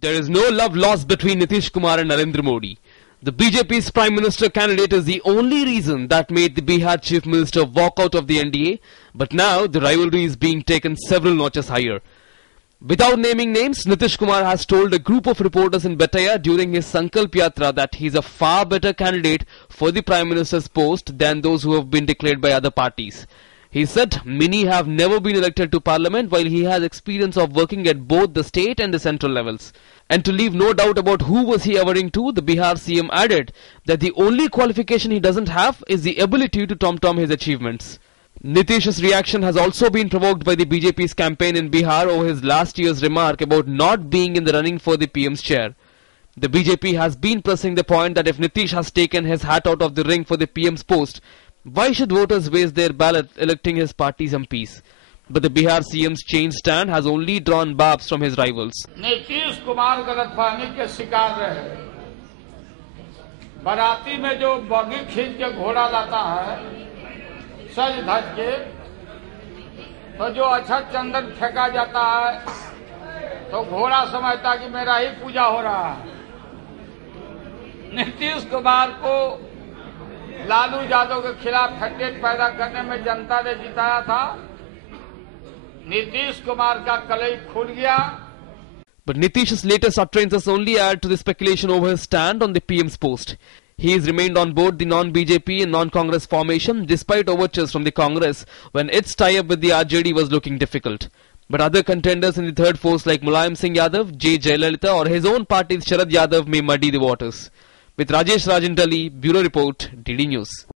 There is no love lost between Nitish Kumar and Narendra Modi. The BJP's Prime Minister candidate is the only reason that made the Bihar Chief Minister walk out of the NDA, but now the rivalry is being taken several notches higher. Without naming names, Nitish Kumar has told a group of reporters in Bettiah during his Sankalp Yatra that he is a far better candidate for the Prime Minister's post than those who have been declared by other parties. He said many have never been elected to parliament while he has experience of working at both the state and the central levels. And to leave no doubt about who was he averring to, the Bihar CM added that the only qualification he doesn't have is the ability to tom-tom his achievements. Nitish's reaction has also been provoked by the BJP's campaign in Bihar over his last year's remark about not being in the running for the PM's chair. The BJP has been pressing the point that if Nitish has taken his hat out of the ring for the PM's post, why should voters waste their ballot electing his party's MPs? But the Bihar CM's changed stand has only drawn barbs from his rivals. Nitish Kumar गलतफहमी के शिकार रहे। बाराती में जो बगी खींच के घोड़ा लाता है सज धज के, तो जो अच्छा चंदन फेंका जाता है तो घोड़ा समझता कि मेरा ही पूजा हो रहा है। नीतीश कुमार को लालू यादव के खिलाफ खटखेट पैदा करने में जनता ने जिताया था। नीतीश कुमार का कलई खुल गया। But Nitish's latest utterances only add to the speculation over his stand on the PM's post. He has remained on board the non-BJP and non-Congress formation despite overtures from the Congress when its tie-up with the RJD was looking difficult. But other contenders in the third force like Mulayam Singh Yadav, J. Jayalalitha or his own party's Sharad Yadav may muddy the waters. With Rajesh Rajendali, Bureau Report, DD News.